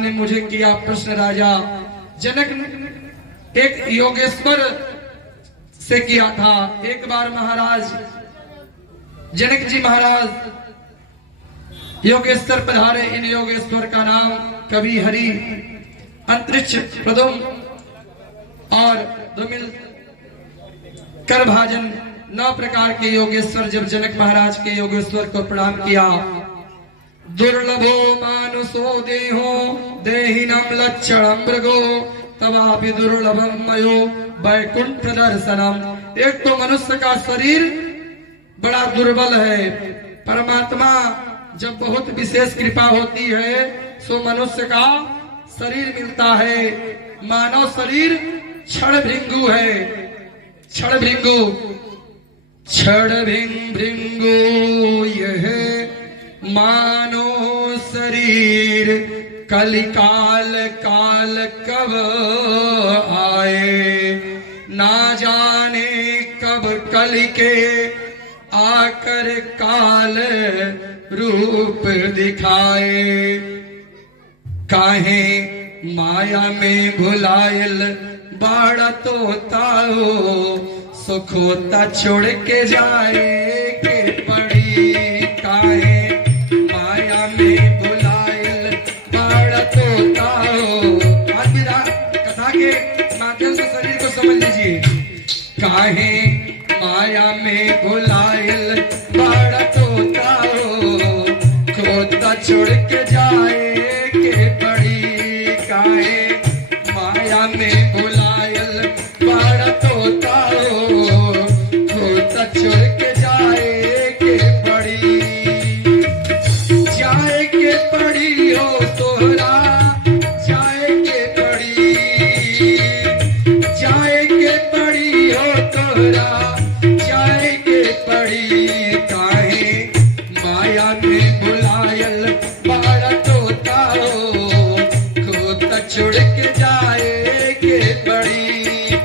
आपने मुझे किया प्रश्न राजा। जनक एक योगेश्वर से किया था। एक बार महाराज जनक जी महाराज योगेश्वर पधारे। इन योगेश्वर का नाम कवि हरि, अंतरिक्ष, प्रदुम और दुमिल, करभाजन, 9 प्रकार के योगेश्वर। जब जनक महाराज के योगेश्वर को प्रणाम किया, दुर्लभो मानुषो देहो देहिनम लक्षणम मृगो तवापि दुर्लभम मयो वैकुंठ दर्शनम। एक तो मनुष्य का शरीर बड़ा दुर्बल है। परमात्मा जब बहुत विशेष कृपा होती है सो मनुष्य का शरीर मिलता है। मानव शरीर क्षण भृंगु है। क्षण भृंगु, क्षण भृंगु यह मानो शरीर, कलिकाल काल कब आए, ना जाने कब कल के आकर काल रूप दिखाए। काहे माया में भुलायल बाड़ा तोता हो, सुखोता छोड़ के जाए के पड़ी। काहे माया में भुलायल बाड़ा तोता हो। आज भी कथा के माध्यम से शरीर को समझ लीजिए। काहे माया में भुलायल बाड़ा तोता हो, खोता छोड़ के जाए के पड़ी। काहे माया में भुलायल बाड़ा तोता हो, खोता छोड़ के जाए के पड़ी। जाए के पड़ी हो तोहरा, जाए के पड़ी, जाए के पड़ी हो तोहरा, जाए के पड़ी। काहे माया में भुलायल बाड़ा तोता हो, खोता छोड़ के जाए के पड़ी।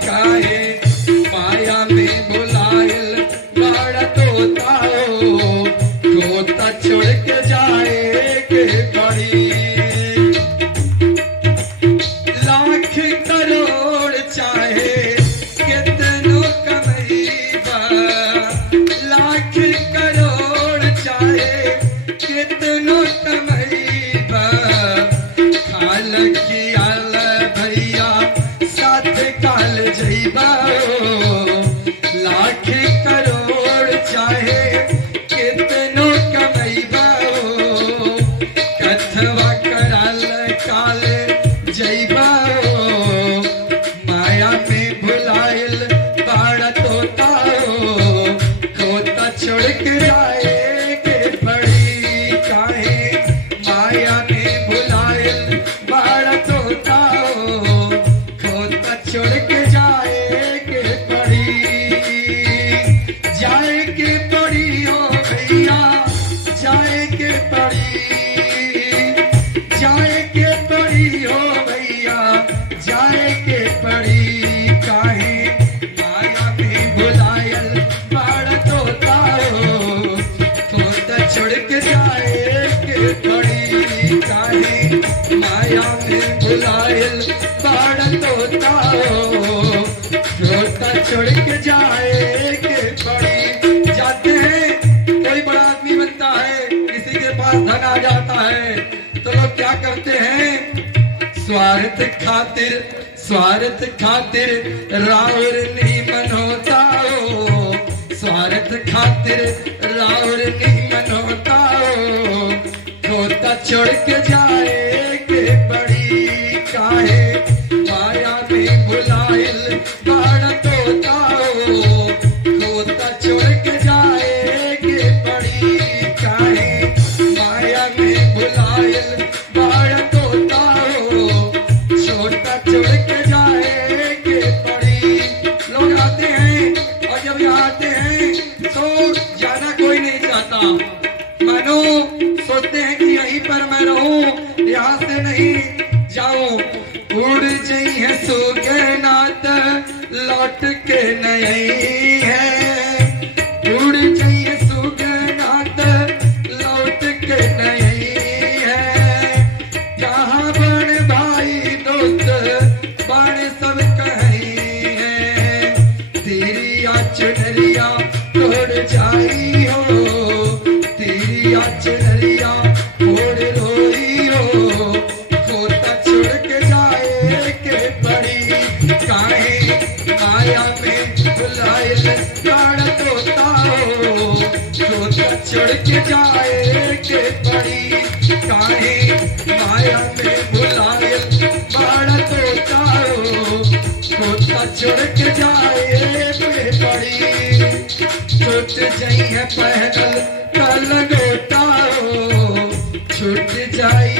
काहे माया में भुलायल बाड़ा तोता हो, खोता छोड़ के जाए के पड़ी। लाख करोड़ चाहे कितनो कमईबा, लाख करोड़ चाहे कितनो कमईबा, खाल कियाल भैया साथ काल जइबा। लाख करोड़ चाहे कितनो कमईबा, कथवा कराल काल जइबा। माया में भुलायल बाड़ा तोता हो, खोता छोड़ के जाए के पड़ी। काहे माया में भुलायल बाड़ा तोता हो, खोता छोड़ के जाए के पड़ी। जाए के पड़ी हो भैया, जाए के पड़ी, जाए के पड़ी हो भैया, जाए के पड़ी। काहे माया में भुलायल बाड़ा तोता हो, खोता छोड़ के जाए के पड़ी। काहे माया में भुलायल बाड़ा तोता हो, खोता छोड़ के जाए के पड़ी। जाते हैं, कोई बड़ा आदमी बनता है, किसी के पास धन आ जाता है तो लोग क्या करते हैं? स्वार्थ खातिर, स्वार्थ खातिर राउर नीमन होता हो, स्वार्थ खातिर राउर नीमन होता हो, खोता छोड़ के जाए के पड़ी। काहे माया में भुलायल बाड़ा तोता हो, खोता छोड़ के जाए के पड़ी। काहे माया में भुलायल बाड़ा तोता हो, छोटा छोड़ के जाए के पड़ी। लोग आते हैं और जब यहाँ आते हैं तो जाना कोई नहीं चाहता। मानो सोचते हैं कि यहीं पर मैं रहूं, यहाँ से नहीं जाऊं। उड़ जाई है सुगनात लौट के नहीं है, उड़ जाई है सुगनात लौट के नहीं है। कहाँ बन छोड़ के जाए के पड़ी काहे माया में भुलाए बाड़ा तोता हो तोता छोड़ के जाए के पड़ी छूट जाई है पहनल कल गोटा हो छूट जाई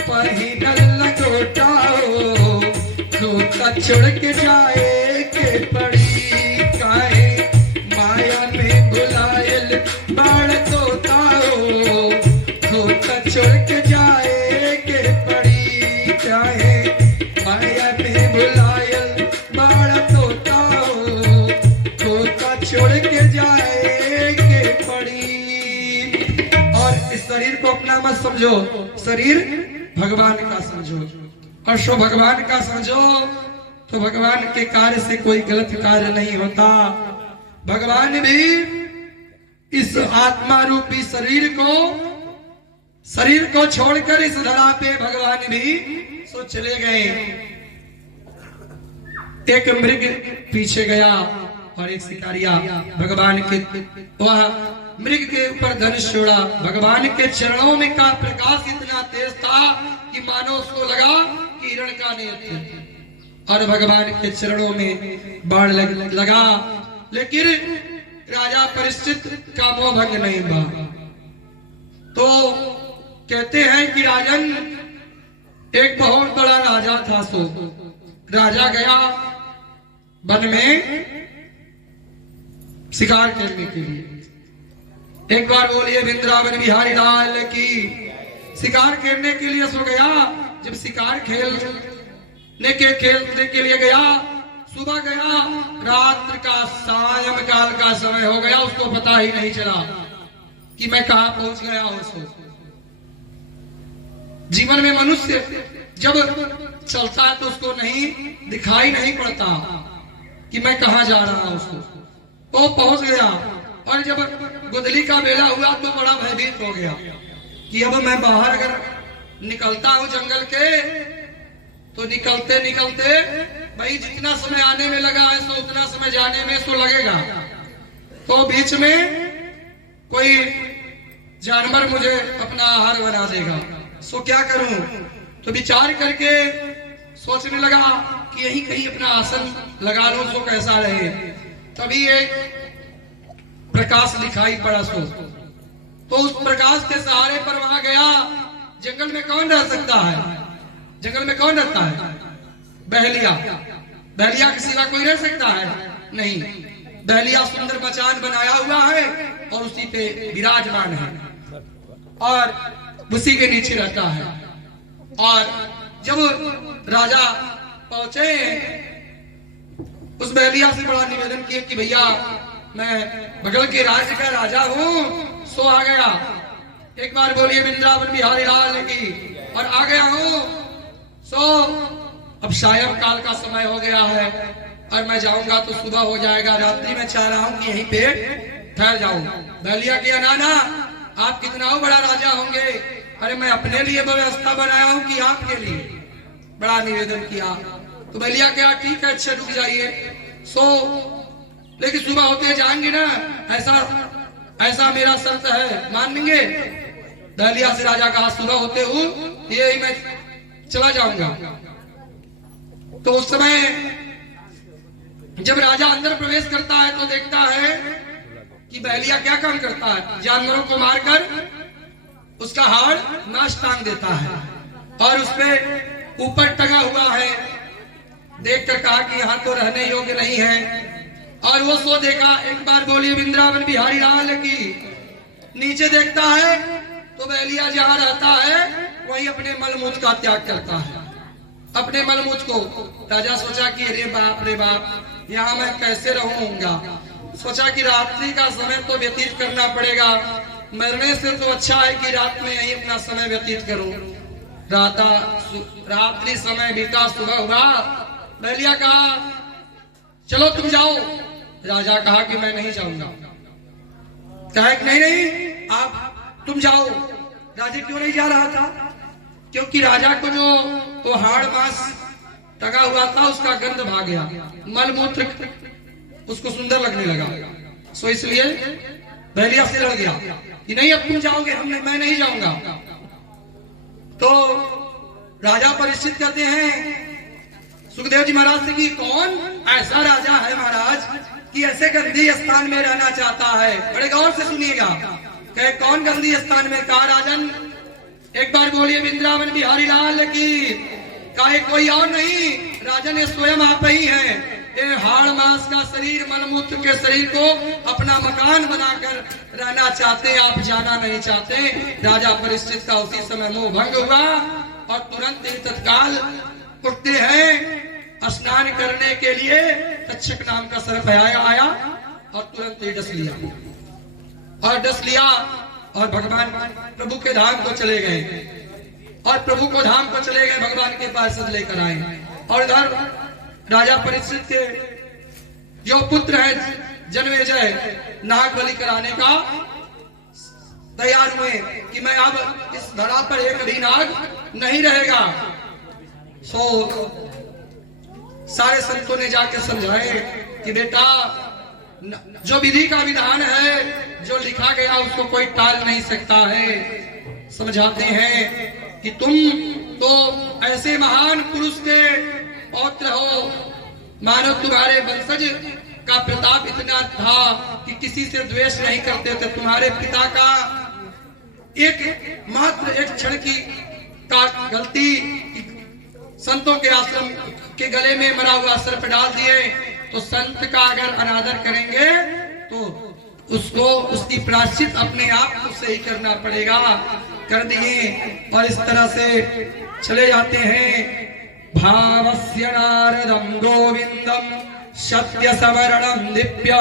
पहनल लगोटा हो तोता छोड़ के जाए के पड़ी काहे माया में भुलायल बाड़ तोता हो तोता छोड़ के जाए के पड़ी चाहे माया में भुलायल बाड़ तोता हो तोता छोड़ के जाए के पड़ी। और इस शरीर को अपना मत समझो, शरीर भगवान का समझो और सो भगवान का समझो तो भगवान के कार्य से कोई गलत कार्य नहीं होता। भगवान भी इस आत्मा रूपी शरीर को छोड़कर इस धरा पे भगवान भी सो चले गए। एक मृग पीछे गया और एक शिकारिया भगवान के वह मृग के ऊपर धनुष छोड़ा। भगवान के चरणों में का प्रकाश इतना तेज था कि मानो उसको लगा कि हिरण का नेत्र और भगवान के चरणों में बाण लगा। लेकिन राजा परिस्थित का मोह भंग नहीं हुआ। तो कहते हैं कि राजन एक बहुत बड़ा राजा था। सो राजा गया वन में शिकार करने के लिए। एक बार बोलिए वृंदावन बिहारी लाल की। शिकार खेलने के लिए सो गया। जब शिकार खेलने के लिए गया, सुबह गया, रात्रि का सायं काल का समय हो गया, उसको पता ही नहीं चला कि मैं कहां पहुंच गया हूं। जीवन में मनुष्य जब चलता है तो उसको दिखाई नहीं पड़ता कि मैं कहां जा रहा हूं। उसको वो पहुंच गया और जब गुदली का बेला हुआ तो बड़ा भयभीत हो गया कि अब मैं बाहर अगर निकलता हूं जंगल के तो निकलते निकलते भाई जितना समय आने में लगा है तो उतना समय जाने में तो लगेगा। तो बीच में कोई जानवर मुझे अपना आहार बना देगा। सो क्या करूं? तो विचार करके सोचने लगा कि यहीं कहीं अपना आसन लगा लूं तो कैसा रहे। तभी एक प्रकाश दिखाई पड़ा। तो उस प्रकाश के सहारे पर वहां गया। जंगल में कौन रह सकता है? जंगल में कौन रहता है? बहलिया। बहलिया के सिवा कोई रह सकता है? नहीं। बहलिया सुंदर मचान बनाया हुआ है और उसी पे विराजमान है और उसी के नीचे रहता है। और जब राजा पहुंचे उस बहलिया से बड़ा निवेदन किया कि भैया मैं बगल के राज्य का राजा हूं। सो आ गया। एक बार बोलिए वृंदावन बिहारी लाल की। और आ गया हूं। सो अब सायं काल का समय हो गया है और मैं जाऊंगा तो सुबह हो जाएगा। रात्रि में चाह रहा हूं कि यहीं पे ठहर जाऊं। बहलिया किया नाना आप कितना बड़ा राजा होंगे। अरे मैं अपने लिए व्यवस्था बनाया हूं कि आपके लिए। बड़ा निवेदन किया। तो बहलिया क्या ठीक है अच्छा रुक जाइए। सो लेकिन सुबह होते जाएंगे ना, ऐसा मेरा शर्त है, मान लेंगे? बहलिया से राजा कहा सुबह होते हूं यही मैं चला जाऊंगा। तो उस समय जब राजा अंदर प्रवेश करता है तो देखता है कि बहलिया क्या काम करता है। जानवरों को मारकर उसका हाड़ नाश टांग देता है और उसपे ऊपर टंगा हुआ है। देखकर कहा कि यहाँ तो रहने योग्य नहीं है। और वो सो देखा। एक बार बोलिए वृंदावन बिहारी लाल की। नीचे देखता है तो बहलिया जहाँ रहता है वही अपने मलमूत्र का त्याग करता है। अपने मलमूत्र को राजा सोचा कि अरे बाप यहाँ मैं कैसे रहूंगा। सोचा कि रात्रि का समय तो व्यतीत करना पड़ेगा। मरने से तो अच्छा है कि रात में यही अपना समय व्यतीत करूं। रात्रि समय बीता, सुबह हुआ। बहलिया कहा चलो तुम जाओ। राजा कहा कि मैं नहीं जाऊंगा। कहा कि नहीं आप तुम जाओ। राजा क्यों नहीं जा रहा था? क्योंकि राजा को जो वो हाड़ मांस टगा हुआ था उसका गंध भाग गया। मलमूत्र उसको सुंदर लगने लगा। सो इसलिए बहलिया से लड़ गया कि नहीं अब तुम जाओगे, मैं नहीं जाऊंगा। तो राजा परीक्षित कहते हैं सुखदेव जी महाराज से कि कौन ऐसा राजा है महाराज कि ऐसे गंदी स्थान में रहना चाहता है। बड़े गौर से सुनिएगा। कहे कौन गंदी स्थान में? कहा राजन एक बार बोलिए वृंदावन बिहारी लाल की। कहे कोई और नहीं राजन, ये स्वयं आप ही हैं। ये हाड़ मांस का शरीर, मलमूत्र के शरीर को अपना मकान बनाकर रहना चाहते, आप जाना नहीं चाहते। राजा परीक्षित का उसी समय मोह भंग हुआ और तुरंत ही तत्काल उठते हैं स्नान करने के लिए। तक्षक नाम का सर्प आया और तुरंत ही डस लिया और भगवान प्रभु के धाम को चले गए। और प्रभु को धाम को चले गए, भगवान के पास लेकर आए। और इधर राजा परीक्षित के जो पुत्र है जन्मेजय नाग बलि कराने का तैयार हुए कि मैं अब इस धरा पर एक भी नाग नहीं रहेगा। सो सारे संतों ने जाकर समझाए कि बेटा जो विधि का विधान है, जो लिखा गया उसको कोई टाल नहीं सकता है। समझाते हैं कि तुम तो ऐसे महान पुरुष के पौत्र हो, मानो तुम्हारे वंशज का प्रताप इतना था कि किसी से द्वेष नहीं करते थे। तुम्हारे पिता का एक क्षण की गलती, संतों के आश्रम के गले में मरा हुआ सर्प डाल दिए, तो संत का अगर अनादर करेंगे तो उसकी प्रायश्चित अपने आप को सही करना पड़ेगा। कर दिए और इस तरह से चले जाते हैं। भावस्य नारदं गोविंदम सत्य समरणं दिव्य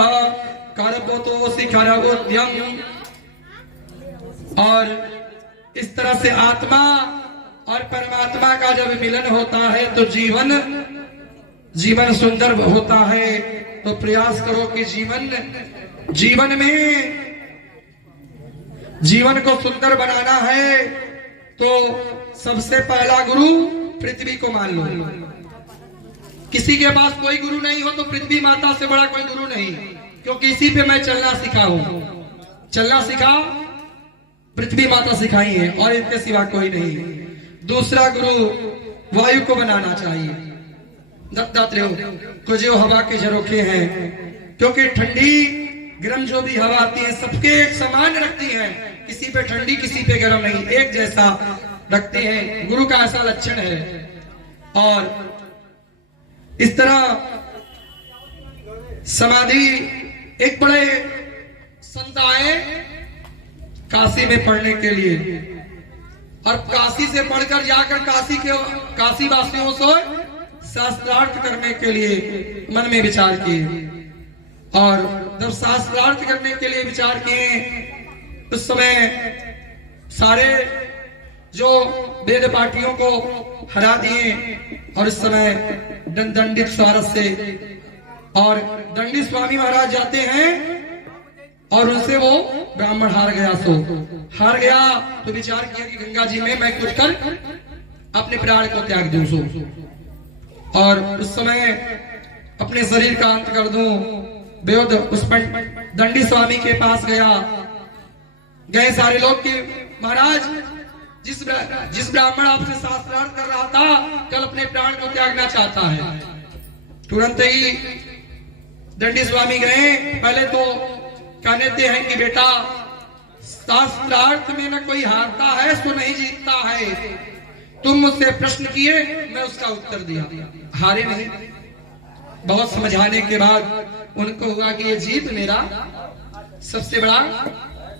करबतो शिखर उद्यम। और इस तरह से आत्मा और परमात्मा का जब मिलन होता है तो जीवन सुंदर होता है। तो प्रयास करो कि जीवन में जीवन को सुंदर बनाना है तो सबसे पहला गुरु पृथ्वी को मान लो। किसी के पास कोई गुरु नहीं हो तो पृथ्वी माता से बड़ा कोई गुरु नहीं, क्योंकि इसी पे मैं चलना सीखा हूं। चलना सीखा पृथ्वी माता सिखाई है और इनके सिवा कोई नहीं। दूसरा गुरु वायु को बनाना चाहिए। दत्तात्रेय को जो हवा के झरोखे हैं, क्योंकि ठंडी गर्म जो भी हवा आती है सबके एक समान रखती है, किसी पे ठंडी किसी पे गर्म नहीं, एक जैसा रखते हैं। गुरु का ऐसा लक्षण है। और इस तरह समाधि, एक बड़े संत आए काशी में पढ़ने के लिए और काशी से पढ़कर जाकर काशी वासियों से शास्त्रार्थ करने के लिए मन में विचार किए। और जब शास्त्रार्थ करने के लिए विचार किए उस समय सारे जो वेद पाठियों को हरा दिए और इस समय दंडित स्वारस से और दंडित स्वामी महाराज जाते हैं और उनसे वो ब्राह्मण हार गया तो विचार किया कि गंगा जी में मैं कुछ कर अपने प्राण को त्याग दूं सो और उस समय अपने शरीर का अंत कर दूं। बेद उस पर दंडी स्वामी के पास गए सारे लोग कि महाराज जिस ब्राह्मण आपसे शास्त्रार्थ कर रहा था कल अपने प्राण को त्यागना चाहता है। तुरंत ही दंडी स्वामी गए। पहले तो कहते हैं कि बेटा शास्त्रार्थ में न कोई हारता है सो नहीं जीतता है। तुम मुझसे प्रश्न किए मैं उसका उत्तर दिया, हारे नहीं। बहुत समझाने के बाद उनको हुआ कि ये जीव मेरा सबसे बड़ा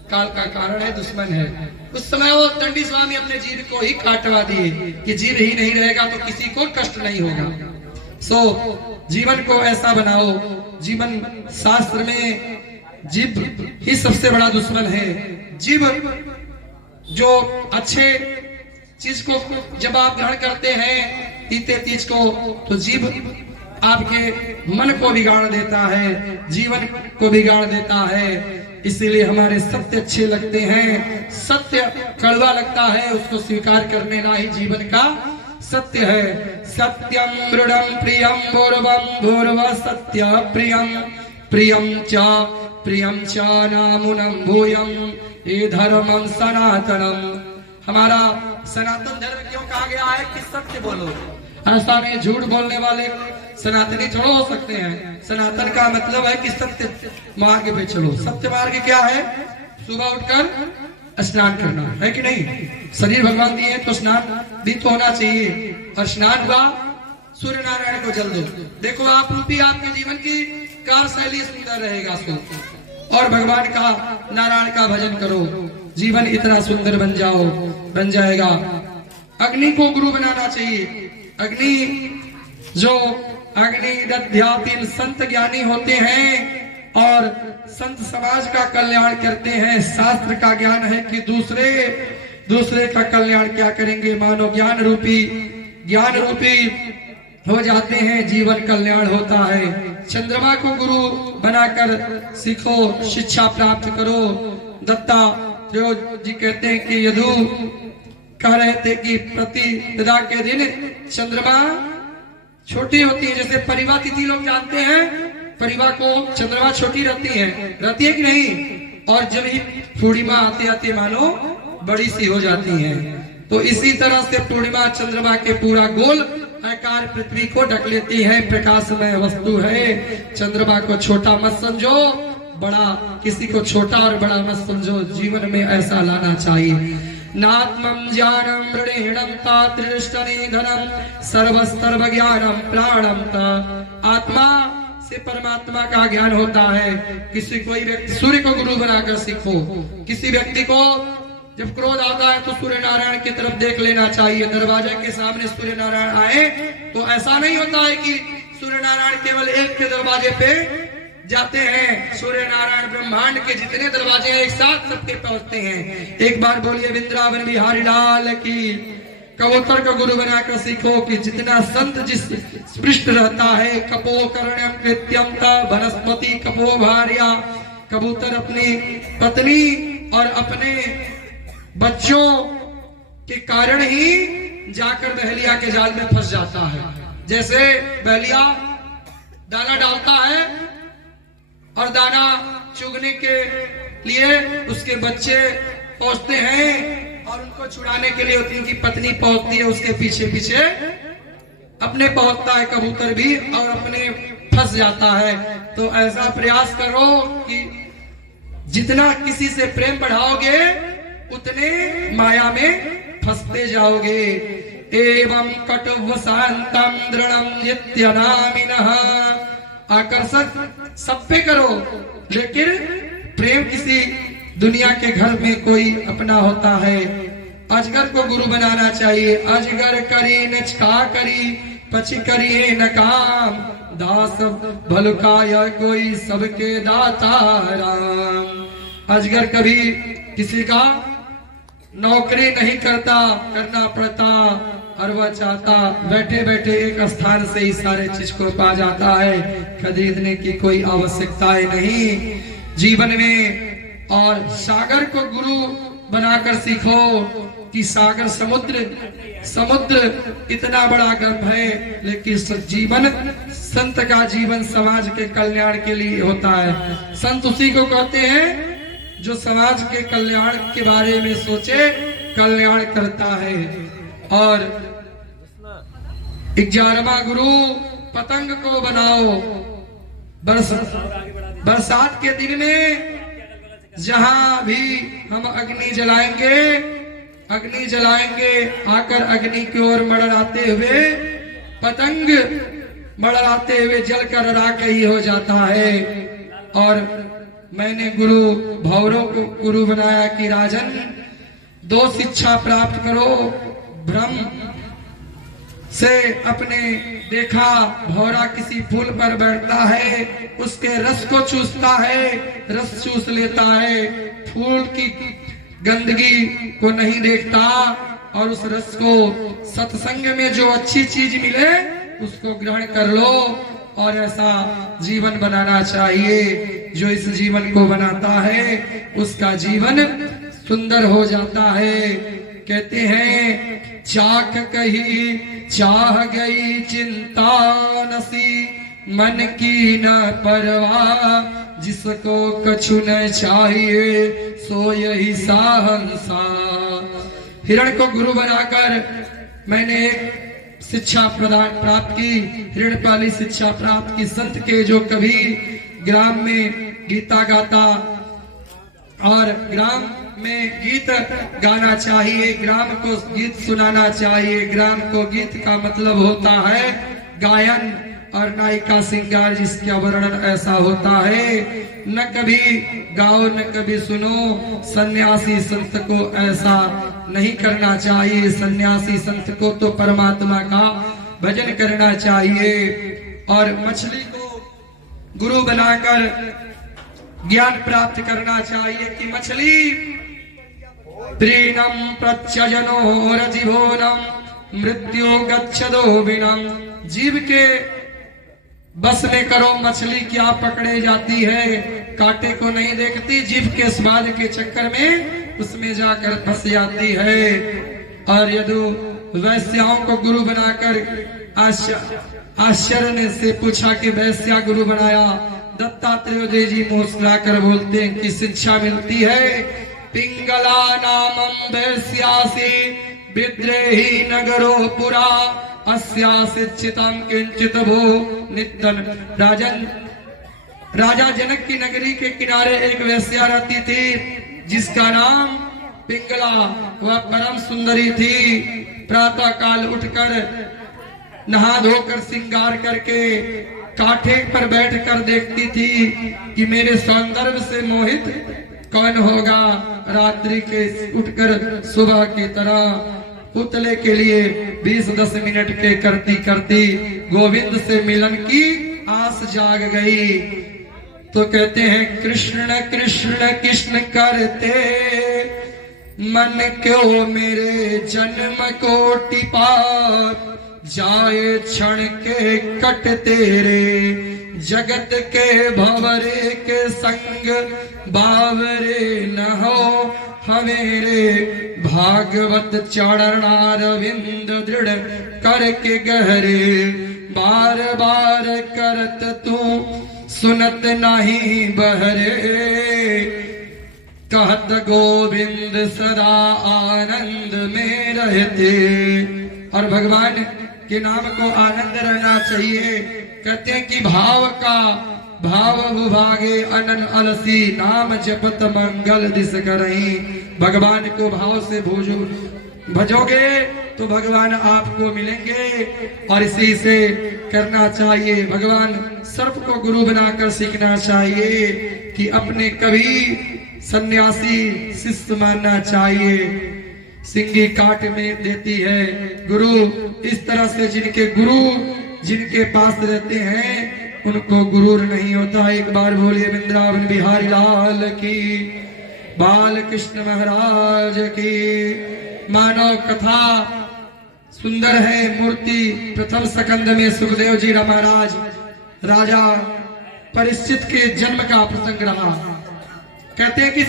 काल का कारण है, दुश्मन है। उस समय वो दंडी स्वामी अपने जीव को ही काटवा दिए कि जीव ही नहीं रहेगा तो किसी को कष्ट नहीं होगा। सो जीवन को ऐसा बनाओ, जीवन शास्त्र में जीव ही सबसे बड़ा दुश्मन है। जीव जो अच्छे चीज को जब आप ग्रहण करते हैं तीते चीज को तो जीव आपके मन को बिगाड़ देता है, जीवन को बिगाड़ देता है। इसीलिए हमारे सत्य अच्छे लगते हैं, सत्य कड़वा लगता है, उसको स्वीकार करने ना ही जीवन का सत्य है। सत्यम दृढ़म प्रियम भूर्वम भूर्व सत्य प्रियम प्रियम च प्रियम च नामुनम भूयम ये धर्मम सनातनम। हमारा सनातन धर्म क्यों कहा गया है कि सत्य बोलो। ऐसा नहीं झूठ बोलने वाले सनातनी थोड़ा हो सकते हैं। सनातन का मतलब है कि सत्य मार्ग पे चलो। सत्य मार्ग क्या है? सुबह उठकर स्नान करना है कि नहीं। शरीर भगवान दिए तो स्नान भी तो होना चाहिए। और स्नान हुआ, सूर्य नारायण को जल दो। देखो आप रूपी आपके जीवन की कार्य शैली सुंदर रहेगा सो। और भगवान का नारायण का भजन करो, जीवन इतना सुंदर बन जाएगा। अग्नि को गुरु बनाना चाहिए। अग्नि जो अग्नि दध्यातील संत ज्ञानी होते हैं और संत समाज का कल्याण करते हैं। शास्त्र का ज्ञान है कि दूसरे का कल्याण क्या करेंगे। मानो ज्ञान रूपी हो जाते हैं, जीवन कल्याण होता है। चंद्रमा को गुरु बनाकर सीखो, शिक्षा प्राप्त करो। दत्तात्रेय जी कहते हैं कि यदु कह रहे थे कि प्रतिपदा के दिन चंद्रमा छोटी होती है। जैसे परिवा तिथि लोग जानते हैं, परिवा को चंद्रमा छोटी रहती है कि नहीं। और जब ही पूर्णिमा आते आते मानो बड़ी सी हो जाती है। तो इसी तरह से पूर्णिमा चंद्रमा के पूरा गोल आकार पृथ्वी को ढक लेती है। प्रकाशमय वस्तु है। चंद्रमा को छोटा मत समझो, बड़ा किसी को छोटा और बड़ा मत समझो। जीवन में ऐसा लाना चाहिए। नात्मं ज्ञानम ऋणेणम तात्रिष्टनिधनम सर्वस्तर्व ज्ञानम प्राणम ता। आत्मा से परमात्मा का ज्ञान होता है। कोई व्यक्ति सूर्य को गुरु बनाकर सीखो। किसी व्यक्ति को जब क्रोध आता है तो सूर्य नारायण की तरफ देख लेना चाहिए। दरवाजे के सामने सूर्य नारायण आए तो ऐसा नहीं होता है कि सूर्य नारायण केवल एक के दरवाजे पे जाते हैं। सूर्य नारायण ब्रह्मांड के जितने दरवाजे हैं एक साथ सबके पहुंचते हैं। एक बार बोलिए वृंदावन बिहारी लाल की। कबूतर को गुरु बनाकर सीखो कि जितना संत जिस पृष्ठ रहता है। कपो कर्ण्यम कृत्यम का वनस्पति कपो भार्या। कबूतर अपनी पत्नी और अपने बच्चों के कारण ही जाकर बहेलिया के जाल में फंस जाता है। जैसे बहेलिया दाना डालता है और दाना चुगने के लिए उसके बच्चे पहुंचते हैं और उनको छुड़ाने के लिए उनकी पत्नी पहुंचती है। उसके पीछे पीछे अपने पहुंचता है कबूतर भी और अपने फंस जाता है। तो ऐसा प्रयास करो कि जितना किसी से प्रेम बढ़ाओगे उतने माया में फंसते जाओगे। एवं कटव शांतम दृढ़म नित्यनामिनः। आकर्षक सब पे करो, लेकिन प्रेम किसी दुनिया के घर में कोई अपना होता है। अजगर को गुरु बनाना चाहिए। अजगर करी न छा करी पची करिए न काम। दास भलुकाय कोई सबके दाता राम। अजगर कभी किसी का नौकरी नहीं करना पड़ता और वह चाहता बैठे बैठे एक स्थान से ही सारे चीज को पा जाता है। खरीदने की कोई आवश्यकता नहीं जीवन में। और सागर को गुरु बनाकर सीखो कि सागर समुद्र इतना बड़ा गर्भ है, लेकिन जीवन संत का जीवन समाज के कल्याण के लिए होता है। संत उसी को कहते हैं जो समाज के कल्याण के बारे में सोचे, कल्याण करता है। और 11वां गुरु पतंग को बनाओ। बरसात के दिन में जहां भी हम अग्नि जलाएंगे आकर अग्नि की ओर मड़राते हुए पतंग मड़राते हुए जलकर राख ही हो जाता है। और मैंने गुरु भौरों को गुरु बनाया कि राजन 2 शिक्षा प्राप्त करो। ब्रह्म से अपने देखा भौरा किसी फूल पर बैठता है, उसके रस को चूसता है, रस चूस लेता है, फूल की गंदगी को नहीं देखता और उस रस को सत्संग में जो अच्छी चीज मिले उसको ग्रहण कर लो। और ऐसा जीवन बनाना चाहिए। जो इस जीवन को बनाता है उसका जीवन सुंदर हो जाता है। कहते हैं चाक कही चाह गई चिंता नसी, मन की न परवाह जिसको कछु न चाहिए सो यही साहंसा। हिरण को गुरु बनाकर मैंने एक शिक्षा प्राप्त की, हिरणपाली शिक्षा प्राप्त की। संत के जो कभी ग्राम में गीता गाता और ग्राम में गीत गाना चाहिए, ग्राम को गीत सुनाना चाहिए। ग्राम को गीत का मतलब होता है गायन और नायिका श्रृंगार, जिसका वर्णन ऐसा होता है। न कभी गाओ न कभी सुनो, सन्यासी संत को ऐसा नहीं करना चाहिए। सन्यासी संत को तो परमात्मा का भजन करना चाहिए। और मछली को गुरु बनाकर ज्ञान प्राप्त करना चाहिए कि मछली प्रीणम प्रत्यजनो रजिभोनम मृत्यु गच्छदो विनम। जीव के बस में करो, मछली क्या पकड़े जाती है, कांटे को नहीं देखती, जीव के स्वाद के चक्कर में उसमें जाकर फंस जाती है। और यदि वैश्याओं को गुरु बनाकर आश्चर्य से पूछा कि वैश्या गुरु बनाया, दत्तात्रेय जी मुस्कुराकर बोलते हैं कि शिक्षा मिलती है। पिंगला नामम वैश्यासी विद्रेही नगरो पुरा अस्यासिचितम किंचित भो नित्यन। राजा जनक की नगरी के किनारे एक वैश्या रहती थी जिसका नाम पिंगला। वह परम सुंदरी थी। प्रातः काल उठकर नहा धोकर श्रृंगार करके कांठे पर बैठकर देखती थी कि मेरे सौंदर्य से मोहित कौन होगा। रात्रि के उठकर सुबह की तरह पुतले के लिए 20-10 मिनट के करती करती गोविंद से मिलन की आस जाग गई। तो कहते हैं कृष्ण कृष्ण कृष्ण करते मन क्यों मेरे जन्म कोटि पार। जाए क्षण के कट तेरे जगत के भंवरे के संग बावरे न हो हमेरे। भागवत चरणारविंद दृढ़ करके गहरे बार बार करत तू सुनत नहीं बहरे। कहत गोविंद सदा आनंद में रहते। और भगवान के नाम को आनंद रहना चाहिए। कहते हैं कि भाव का भाव विभागे अनन अलसी नाम जपत मंगल दिस करही। भगवान को भाव से भजोगे तो भगवान आपको मिलेंगे। और इसी से करना चाहिए। भगवान सर्प को गुरु बनाकर सीखना चाहिए कि अपने कभी सन्यासी शिष्य मानना चाहिए। सिंगी काट में देती है गुरु। इस तरह से जिनके गुरु जिनके पास रहते हैं उनको गुरूर नहीं होता। एक बार बोलिए वृंदावन बिहारी लाल की, बाल कृष्ण महाराज की। मानव कथा सुंदर है। मूर्ति प्रथम स्कंद में सुखदेव जी महाराज राजा परीक्षित के जन्म का प्रसंग रहा। कहते हैं कि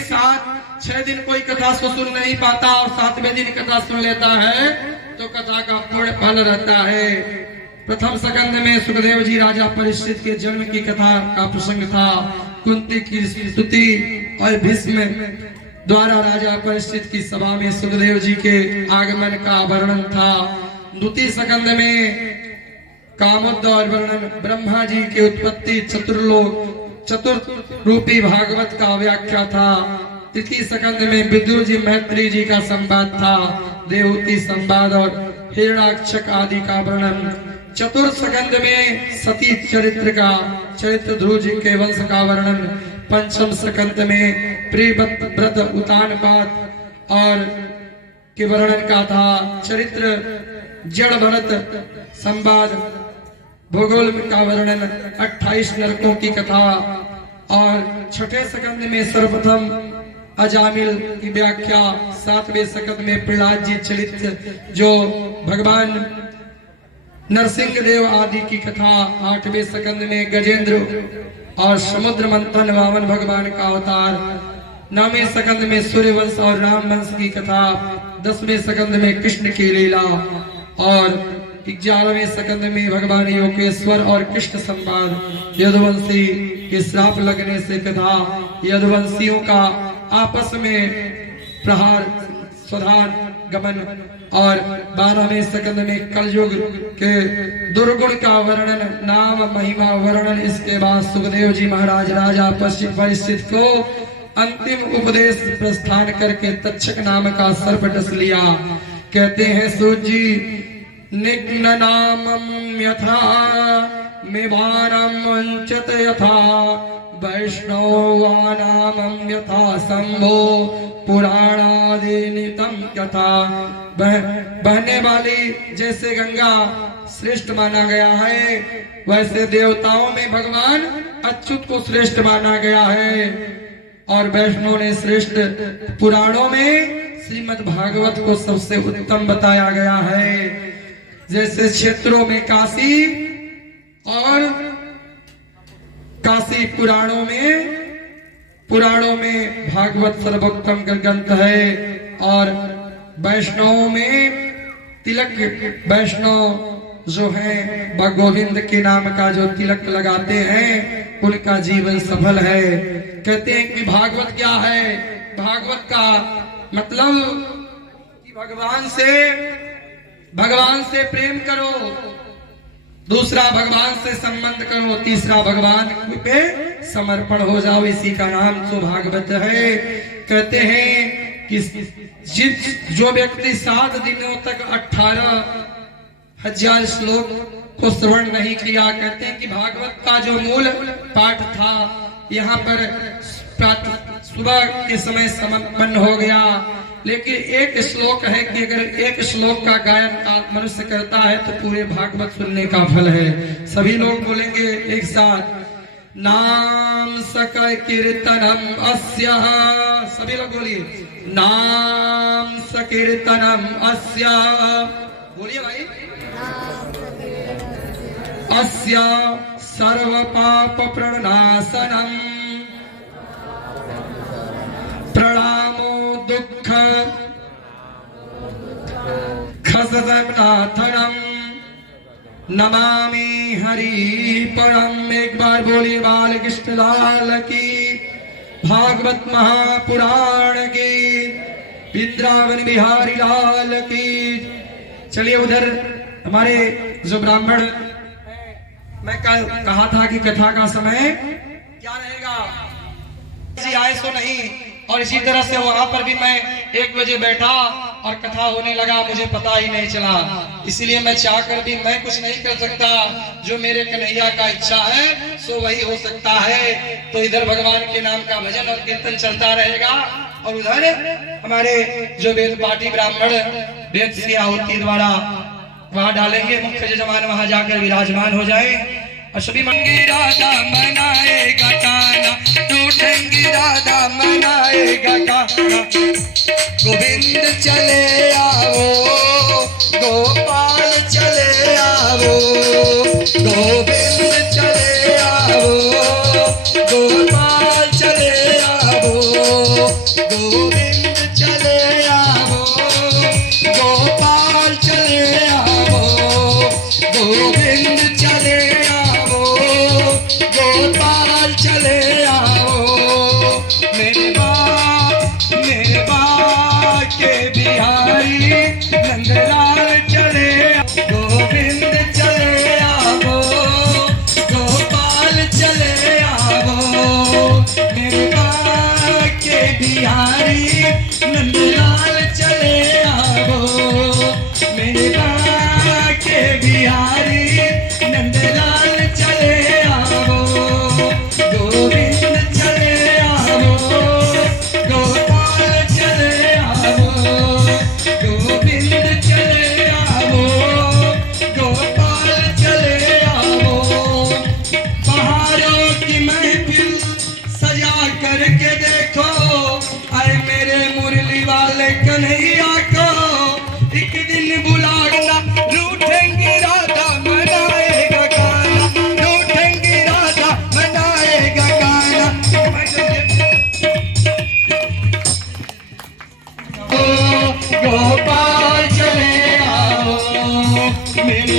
6 दिन कोई कथा सुन नहीं पाता और 7वें दिन कथा सुन लेता है तो कथा का पूर्ण फल रहता है। प्रथम स्कंद में सुखदेव जी राजा परीक्षित के जन्म की कथा का प्रसंग था। कुंती की स्तुति और भीष्म द्वारा राजा परीक्षित की सभा में सुखदेव जी के आगमन का वर्णन था। द्वितीय स्कंद में कामोद्धार वर्णन, ब्रह्मा जी की उत्पत्ति, चतुर्थ रूपी भागवत का व्याख्या था। तृतीय स्कंद में विदुर जी मैत्री जी का संवाद था, देवहूति संवाद और हिरण्याक्षक आदि का वर्णन। चतुर्थ स्कंद में सती चरित्र ध्रुव जी के वंश का वर्णन। पंचम स्कंद में प्रियव्रत उतानपाद और के वर्णन का था। चरित्र जड़ भरत संवाद भूगोल का वर्णन, 28 नरकों की कथा। और छठे स्कंद में सर्वप्रथम अजामिल की व्याख्या। 7वें स्कंद में प्रहलाद जी चरित्र जो भगवान नरसिंह देव आदि की कथा। 8वें स्कंद में गजेंद्र और समुद्र मंथन वामन भगवान का अवतार। 9वें स्कंद में सूर्यवंश और राम वंश की कथा। 10वें स्कंद में कृष्ण की लीला और 11वें सकंद में भगवान योगेश्वर और कृष्ण संवाद यदुवंशी के श्राप लगने से कथा यदुवंशियों का आपस में प्रहार स्वधान गमन और 12वें सकंद में कलयुग के दुर्गुण का वर्णन नाम महिमा वर्णन। इसके बाद सुखदेव जी महाराज राजा परीक्षित को अंतिम उपदेश प्रस्थान करके तक्षक नाम का सर्प डस लिया। कहते हैं सूत जी निघ्न नामम यथा मेवानम वंचत यथा वैष्णवानामं यथा शंभो पुराणादिनितम यथा। बहने वाली जैसे गंगा श्रेष्ठ माना गया है वैसे देवताओं में भगवान अच्युत को श्रेष्ठ माना गया है और वैष्णव ने श्रेष्ठ पुराणों में श्रीमद् भागवत को सबसे उत्तम बताया गया है। जैसे क्षेत्रों में काशी और काशी पुराणों में भागवत सर्वोत्तम ग्रंथ है और वैष्णव में तिलक वैष्णव जो है गोविंद के नाम का जो तिलक लगाते हैं उनका जीवन सफल है। कहते हैं कि भागवत क्या है? भागवत का मतलब कि भगवान से प्रेम करो, दूसरा भगवान से संबंध करो, तीसरा भगवान पे समर्पण हो जाओ। इसी का नाम तो भागवत है। कहते हैं कि जो व्यक्ति 7 दिनों तक 18,000 श्लोक को श्रवण नहीं किया, कहते हैं कि भागवत का जो मूल पाठ था यहाँ पर सुबह के समय संपन्न हो गया। लेकिन एक श्लोक है कि अगर एक श्लोक का गायन मनुष्य करता है तो पूरे भागवत सुनने का फल है। सभी लोग बोलेंगे एक साथ नाम सक कीर्तनम अस्या। सभी लोग बोलिए नाम सकीर्तनम अस्या। बोलिए भाई अस्या सर्व पाप प्रणाशनम प्रणामो दुख खसनाथनम नमामि हरि परम। एक बार बोलिए बाल कृष्ण लाल की, भागवत महापुराण की, वृंदावन बिहारी लाल की। चलिए उधर हमारे जो ब्राह्मण, मैं कहा था कि कथा का समय क्या रहेगा, आए सो नहीं। और इसी तरह से वहां पर भी मैं 1 बजे बैठा और कथा होने लगा, मुझे पता ही नहीं चला। इसलिए मैं चाहकर भी मैं कुछ नहीं कर सकता, जो मेरे कन्हैया का इच्छा है सो वही हो सकता है। तो इधर भगवान के नाम का भजन और कीर्तन चलता रहेगा और उधर हमारे जो वेद पाठी ब्राह्मण वेद से आहुति द्वारा वहां डालेंगे, मुख्य यजमान वहां जाकर विराजमान हो जाए। और सभी राधा मनाएगा गाना, टूटेंगी राधा मनाएगा गाना। गोविंद चले आओ, गोपाल चले आओ, गोविंद चले आओ, गोपाल चले आओ, गोविंद चले आओ, गोपाल चले आओ, गोविंद चले गोपाल चले आओ। मेरे बा के बिहारी नंदलाल चले, गोविंद चले आओ, गोपाल चले आओ। मेरे बा के बिहारी नंदलाल चले आओ, मेरे बा के बिहारी नंदलाल चले आओ, गोविंद चले आओ, गोपाल चले आओ, गोविंद चले आओ, गोपाल चले आओ। पहाड़ों की महफिल सजा करके देखो, आए मेरे मुरली वाले कन्हैया को। एक दिन बुलाना, रूठेंगी राधा मनाएगा गाना, रूठेंगी राधा मनाएगा गाना। गोपाल चले आओ, मेरे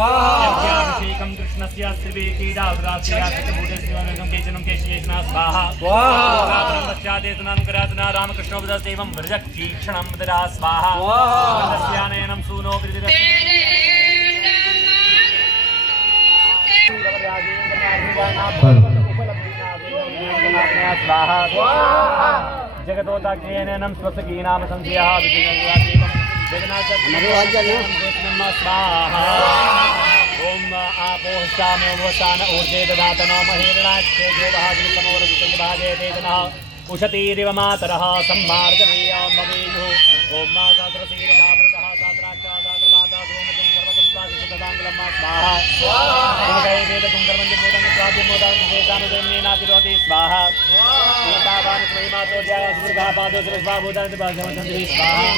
यज्ञाभिषेकं कृष्णस्य श्रीवेकीडावरास्याभूतेस्वामिकं केचनं केशयेष्णा स्वाहा ब्रह्मस्यादेतनानुकरातना रामकृष्णोपदसेवं व्रजक्षीक्षणं ददा स्वाहा तस्यानयनं सूनो जगतोदाख्येनं स्वसगीनाम संध्याः स्वाहा ओम आपोष्टामेवसान ऊर्जे ददातनो महेरणाक्षे देवहादिसमोरविभाजे तेजनः उशतीरिव मातरः सम्मार्जनीयां भवेयुः ओम मातात्रसीरकावृतः सात्राक्षा सात्रमाता सोमतं सर्वकल्पादिशतदाङ्गलं स्वाहा वेदकुं कर्मञ्जमोदं स्वाद्यमोदं शेषानुजन्येनातिरोति स्वाहा एतावान् स्वयमातोद्याय सुदुर्गा पादो सुरस्वाभूतानि पादमचन्द्री स्वाहा